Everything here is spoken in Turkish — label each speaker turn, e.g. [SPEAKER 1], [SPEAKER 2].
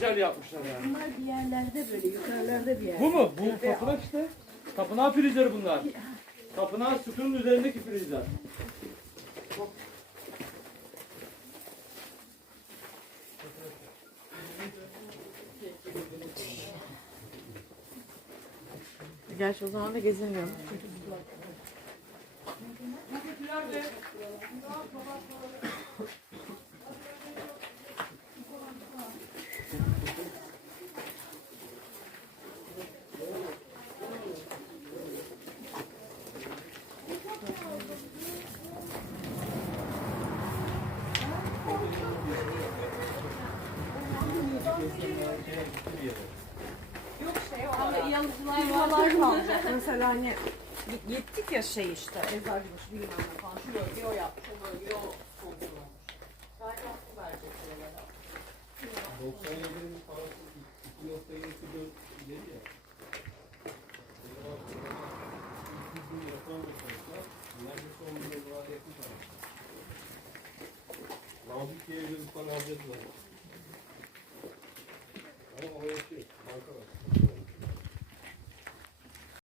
[SPEAKER 1] Güzel yapmışlar yani.
[SPEAKER 2] Bunlar bir yerlerde böyle yukarılarda bir yer.
[SPEAKER 1] Bu mu? Bu tapınak işte. Tapınağı prizleri bunlar. Tapınağı sütunun üzerindeki prizler.
[SPEAKER 3] Gerçi o zaman da gezilmiyor.
[SPEAKER 4] Firmalar kalacak. Mesela hani gittik ya şey işte eczacıbaşı bilmem ne falan. Şu bölgeyi o yapmış, o bölgeyi o sponsor olmuş. Sadece hakkı verecek şeylere.
[SPEAKER 5] 97'nin parası 2.24 ileri ya. Mesela neredeyse 10 milyon dolar yakın para. Öyle bir para harcadılar. Ama o şey, banka var.